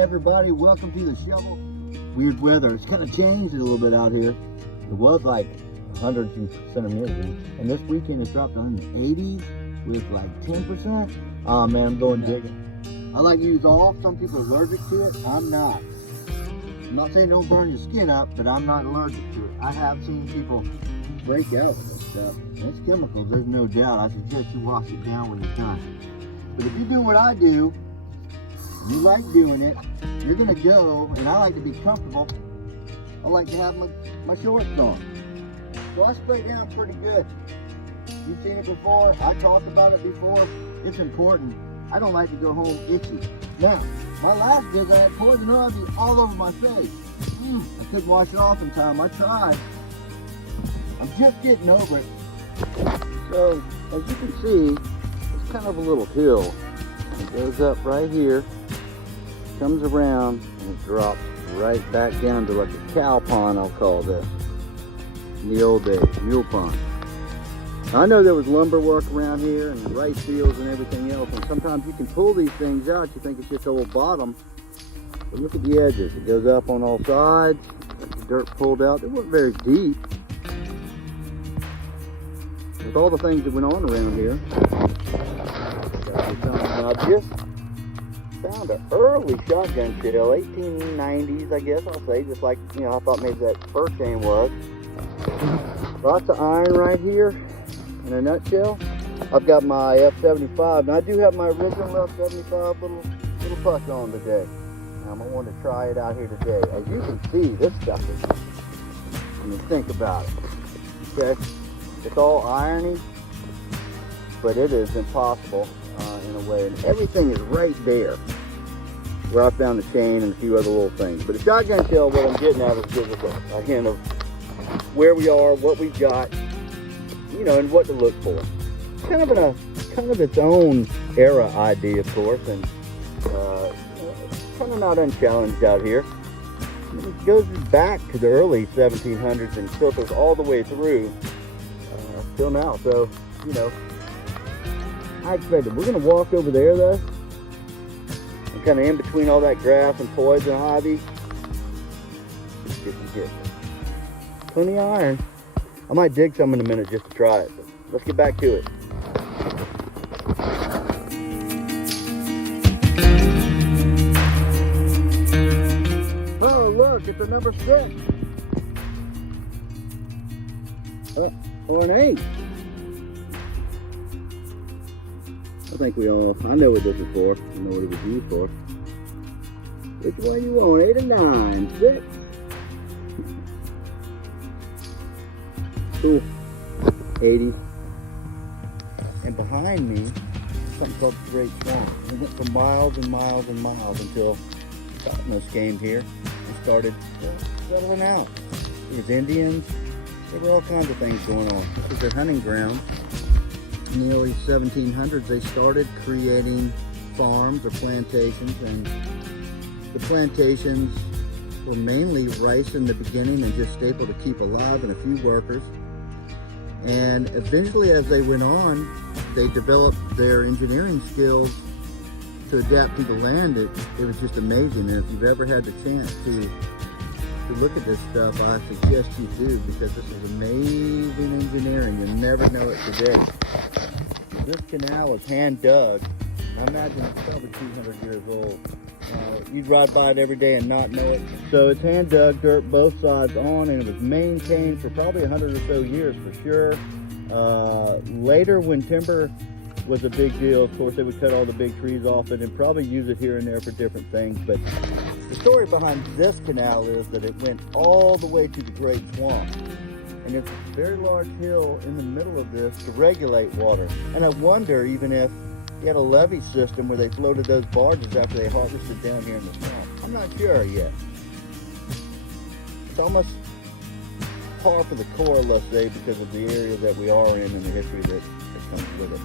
everybody, welcome to the shovel. Weird weather, it's kind of changed a little bit out here. It was like 100 centimeters, and this weekend it's dropped to 180 with like 10%. Oh man, I'm going digging. I like to use off. Some people are allergic to it. I'm not. I'm not saying don't burn your skin up, but I'm not allergic to it. I have seen people break out with this stuff. It's chemicals, there's no doubt. I suggest you wash it down when you're done. But if you do what I do, you like doing it, you're gonna go, and I like to be comfortable. I like to have my shorts on. So I spray down pretty good. You've seen it before, I talked about it before. It's important. I don't like to go home itchy. Now, my last visit, I had poison ivy all over my face. I couldn't wash it off in time. I tried. I'm just getting over it. So, as you can see, it's kind of a little hill. It goes up right here, comes around, and it drops right back down to like a cow pond, I'll call this. In the old days, mule pond. I know there was lumber work around here and rice fields and everything else, and sometimes you can pull these things out, you think it's just old bottom, but look at the edges. It goes up on all sides, the dirt pulled out. It wasn't very deep. With all the things that went on around here, I just found an early shotgun shell, 1890s, I guess I'll say, just like, you know, I thought maybe that first game was. Lots of iron right here. In a nutshell, I've got my F75, and I do have my original F75 little puck on today. I'm gonna want to try it out here today. As you can see, this stuff is, I mean, think about it. Okay, it's all irony, but it is impossible in a way, and everything is right there where I found the chain and a few other little things. But a shotgun shell, what I'm getting at is give us a hint of where we are, what we've got, you know, and what to look for. Kind of its own era ID, of course, and kind of not unchallenged out here. It goes back to the early 1700s and filters all the way through till now. So, you know, I expected. We're going to walk over there though, and kind of in between all that grass and poison ivy. Just get some hits. Plenty of iron. I might dig some in a minute just to try it, but let's get back to it. Oh, look, it's a number 6. Or an 8. I know what this is for. I know what it was used for. Which one you want, 8 or 9? 6? Cool. 80. And behind me, something called the Great Swamp. We went for miles and miles and miles until Cosmos came here and started settling out. There was Indians. There were all kinds of things going on. This was their hunting ground. In the early 1700s, they started creating farms or plantations, and the plantations were mainly rice in the beginning and just staple to keep alive and a few workers. And eventually, as they went on, they developed their engineering skills to adapt to the land. It was just amazing. And if you've ever had the chance to look at this stuff, I suggest you do, because this is amazing engineering. You'll never know it today. This canal is hand dug. I imagine it's probably 200 years old. You'd ride by it every day and not know it. So it's hand dug, dirt both sides on, and it was maintained for probably 100 or so years for sure. Later, when timber was a big deal, of course, they would cut all the big trees off it and probably use it here and there for different things. But the story behind this canal is that it went all the way to the Great Swamp. And it's a very large hill in the middle of this to regulate water. And I wonder even if you had a levee system where they floated those barges after they harvested down here in the swamp. I'm not sure yet. It's almost par for the course, let's say, because of the area that we are in and the history that comes with it.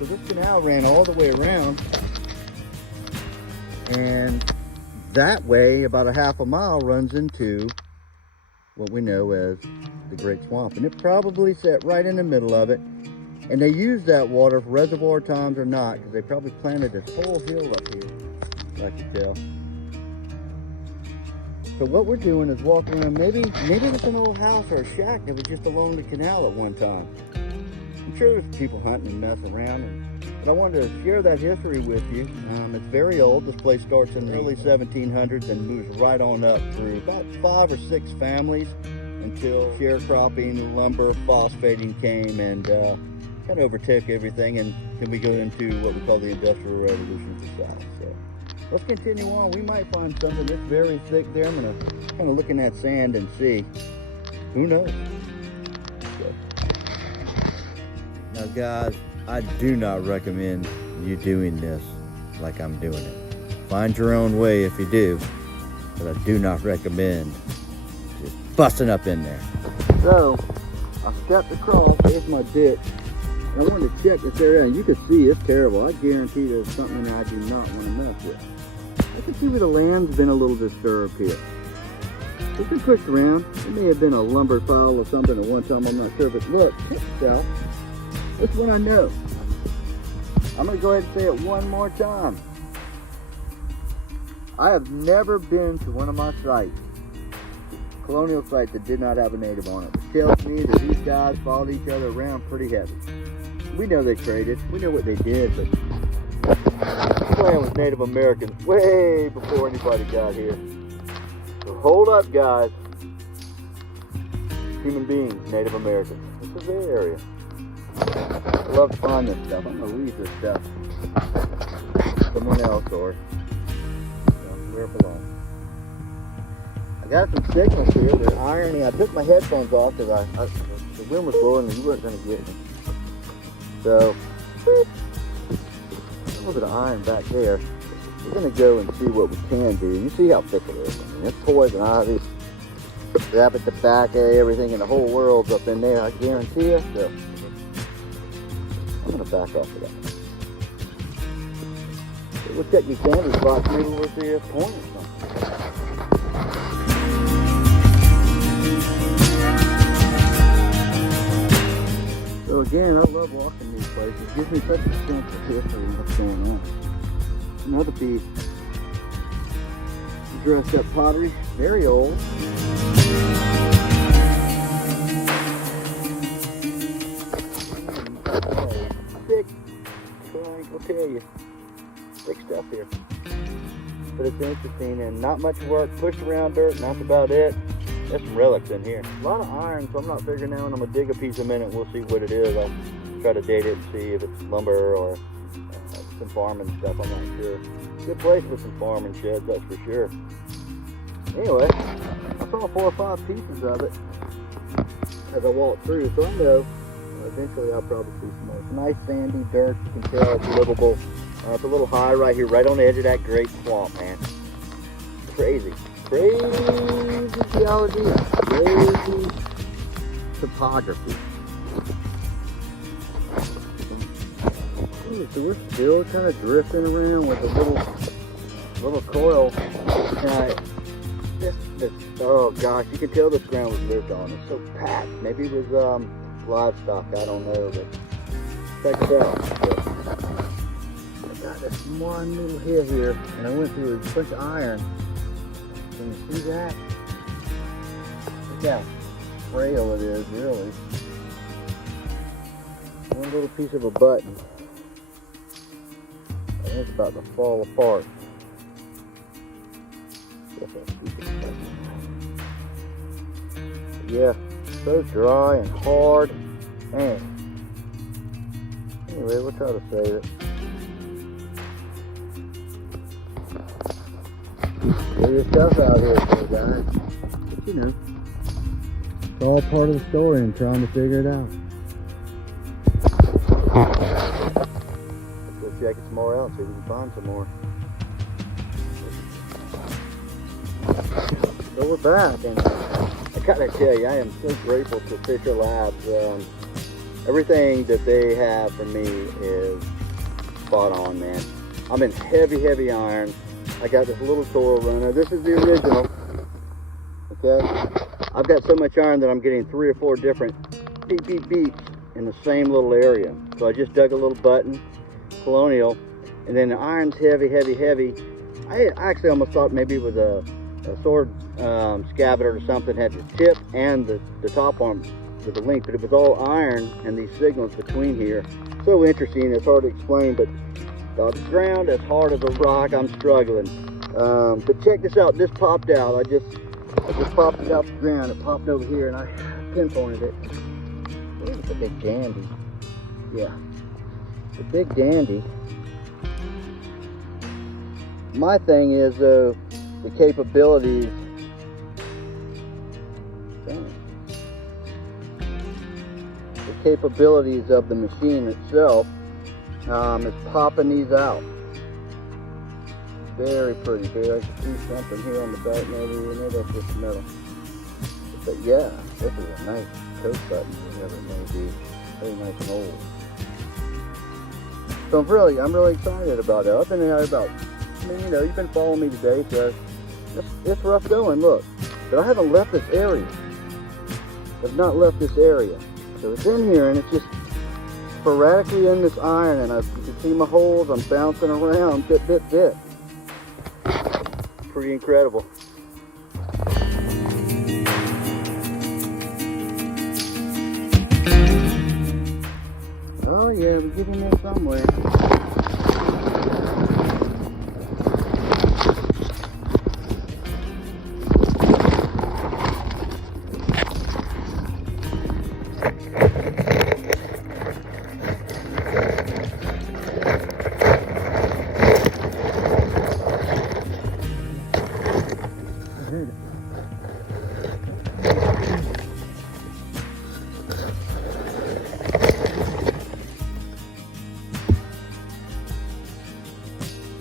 So this canal ran all the way around, and that way, about a half a mile runs into what we know as the Great Swamp. And it probably sat right in the middle of it. And they used that water for reservoir times or not, because they probably planted this whole hill up here, like you tell. So what we're doing is walking around. Maybe it's an old house or a shack that was just along the canal at one time. I'm sure there's people hunting and messing around, but I wanted to share that history with you. It's very old. This place starts in the early 1700s and moves right on up through about 5 or 6 families until sharecropping, lumber, phosphating came and kind of overtook everything, and then we go into what we call the Industrial Revolution to the south. So let's continue on. We might find something that's very thick there. I'm going to kind of look in that sand and see. Who knows? So. Now guys, I do not recommend you doing this like I'm doing it. Find your own way if you do, but I do not recommend just busting up in there. So, I stepped across, here's my ditch, and I wanted to check this area out. You can see it's terrible. I guarantee there's something that I do not want to mess with. I can see where the land's been a little disturbed here. It's been pushed around. It may have been a lumber pile or something at one time, I'm not sure, but look, check this out. This one I know. I'm going to go ahead and say it one more time. I have never been to one of my sites, colonial sites, that did not have a native on it. It tells me that these guys followed each other around pretty heavy. We know they traded. We know what they did, but this land was Native Americans way before anybody got here. So hold up, guys. Human beings, Native Americans. This is their area. I love to find this stuff. I'm going to leave this stuff to someone else or where it belongs. I got some signals here. They're ironing. I took my headphones off because the wind was blowing and you weren't going to get me. So, a little bit of iron back there. We're going to go and see what we can do. You see how thick it is. I mean, it's poison ivy, rabbit tobacco, everything in the whole world's up in there, I guarantee you. So, I'm going to back off of that. So we'll check these sandy spots. Maybe we'll see a point or something. So again, I love walking these places. It gives me such a sense of history and what's going on. Another piece of dressed up pottery, very old. Thick, I'll tell you, thick stuff here. But it's interesting and not much work, pushed around dirt, and that's about it. There's some relics in here. A lot of iron, so I'm not figuring out when I'm gonna dig a piece a minute. We'll see what it is. I'll try to date it and see if it's lumber or some farming stuff. I'm not sure. Good place for some farming sheds, that's for sure. Anyway, I saw 4 or 5 pieces of it as I walked through, so I know eventually I'll probably see some more. It's nice sandy dirt. You can tell it's livable. It's a little high right here, right on the edge of that great swamp, man. Crazy. Crazy geology, crazy topography. Ooh, so we're still kind of drifting around with a little coil. Oh gosh, you can tell this ground was lived on. It's so packed. Maybe it was livestock, I don't know, but check it out. So, I got this one little hit here, and I went through a bunch of iron. Can you see that? Look how frail it is, really. One little piece of a button. And it's about to fall apart. Yeah, so dry and hard. Man. Anyway, we'll try to save it. There's stuff out here, guys. But you know, it's all part of the story and trying to figure it out. Let's go check it some more out, see if we can find some more. So we're back, and I gotta tell you, I am so grateful to Fisher Labs. Everything that they have for me is spot on, man. I'm in heavy iron. I got this little coil runner. This is the original. Okay? I've got so much iron that I'm getting 3 or 4 different beeps in the same little area. So I just dug a little button, colonial, and then the iron's heavy. I actually almost thought maybe it was a sword scabbard or something had the tip and the top arm with the link, but it was all iron and these signals between here. So interesting, it's hard to explain, but the ground is hard as a rock. I'm struggling. But check this out, this popped out. I just popped it out the ground. It popped over here and I pinpointed it. It's a big dandy. Yeah, it's a big dandy. My thing is the capabilities. The capabilities of the machine itself is popping these out. Very pretty. Here I can see something here on the back, maybe. That's just metal. But yeah, this is a nice coat button, whatever it may be. Very nice and old. So I'm really excited about it. I've been here about, you know, you've been following me today, so it's rough going, look. But I haven't left this area. I've not left this area. So it's in here and it's just sporadically in this iron, and you can see my holes. I'm bouncing around, bit. Pretty incredible. Oh yeah, we're getting there somewhere.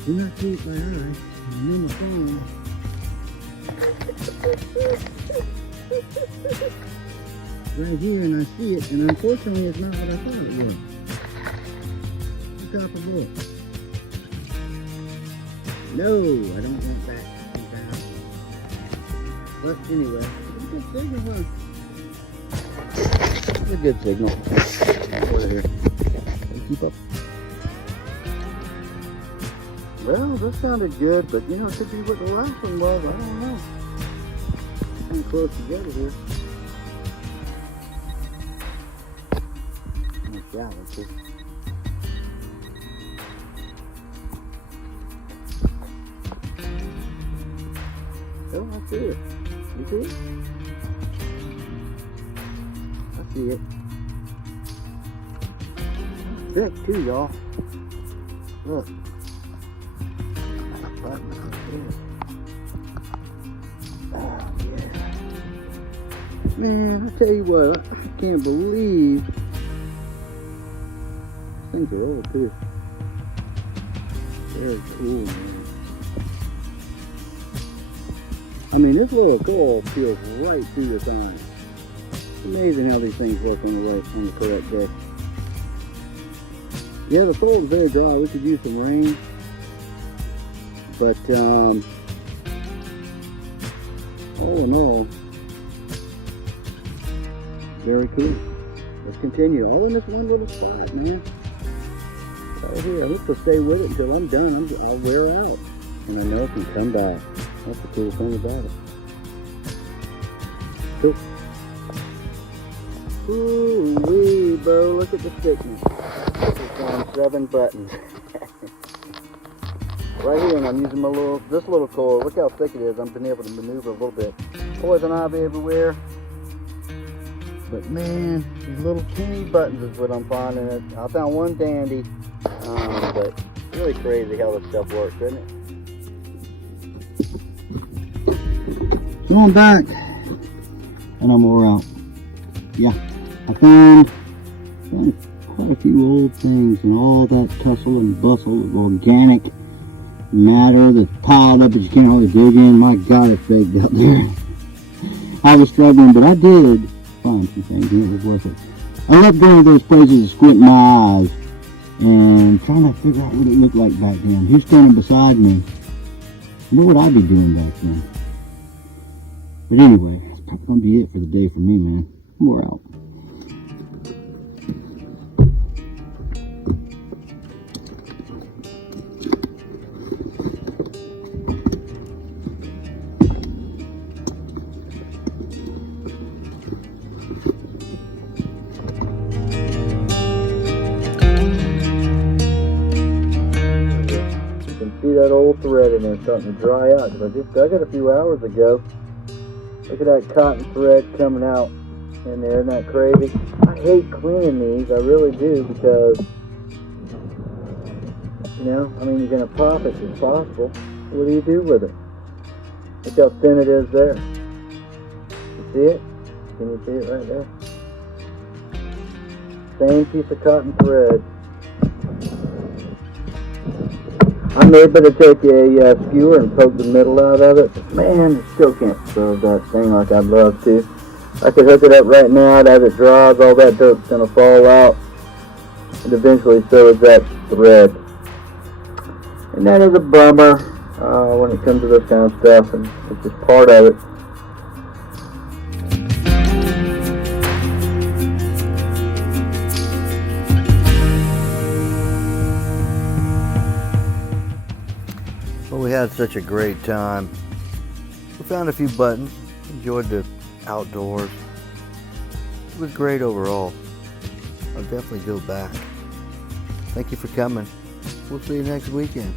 Do not keep my eye. I'm in the phone. Right here, and I see it, and unfortunately it's not what I thought it was. Drop a bullet. No, I don't want that. But anyway, it's a good signal, huh? It's a good signal. Over here. Keep up. Well, this sounded good, but you know, it could be what the last one was. I don't know. Pretty close together here. Nice galaxy. Oh, I see it. You see it? I see it. It's thick too, y'all. Look. Oh, yeah. Man, I tell you what, I can't believe these things are old too. Very cool, man. I mean, this little coil peels right through this iron. It's amazing how these things work on the correct day. Yeah, the soil's very dry. We could use some rain. But all in all, very cool. Let's continue. All in this one little spot, man. Right here. I hope to stay with it until I'm done. I'll wear out, and I know it can come back. That's the cool thing about it. Cool. Ooh-wee, bro. Look at the thickness. It's on 7 buttons. Right here, and I'm using this little coil. Look how thick it is. I've been able to maneuver a little bit. Poison ivy everywhere. But man, these little teeny buttons is what I'm finding. I found one dandy, but it's really crazy how this stuff works, isn't it? So I'm back, and I'm wore out. Yeah, I found quite a few old things, and all that tussle and bustle of organic matter that's piled up that you can't hardly dig in. My God, it's big out there. I was struggling, but I did find some things, and it was worth it. I love going to those places and squinting my eyes and trying to figure out what it looked like back then. Who's standing beside me? What would I be doing back then? But anyway, that's probably going to be it for the day for me, man. We're out. that old thread in there starting to dry out, because I just dug it a few hours ago. Look at that cotton thread coming out in there. Isn't that crazy? I hate cleaning these, I really do, because, you know, I mean, you're going to pop it if possible. What do you do with it? Look how thin it is there. You see it? Can you see it right there? Same piece of cotton thread. I'm able to take a skewer and poke the middle out of it, but man, I still can't serve that thing like I'd love to. I could hook it up right now, and as it dries, all that dirt's going to fall out, and eventually so is that thread. And that is a bummer when it comes to this kind of stuff, and it's just part of it. Well, we had such a great time. We found a few buttons, enjoyed the outdoors. It was great overall. I'll definitely go back. Thank you for coming. We'll see you next weekend.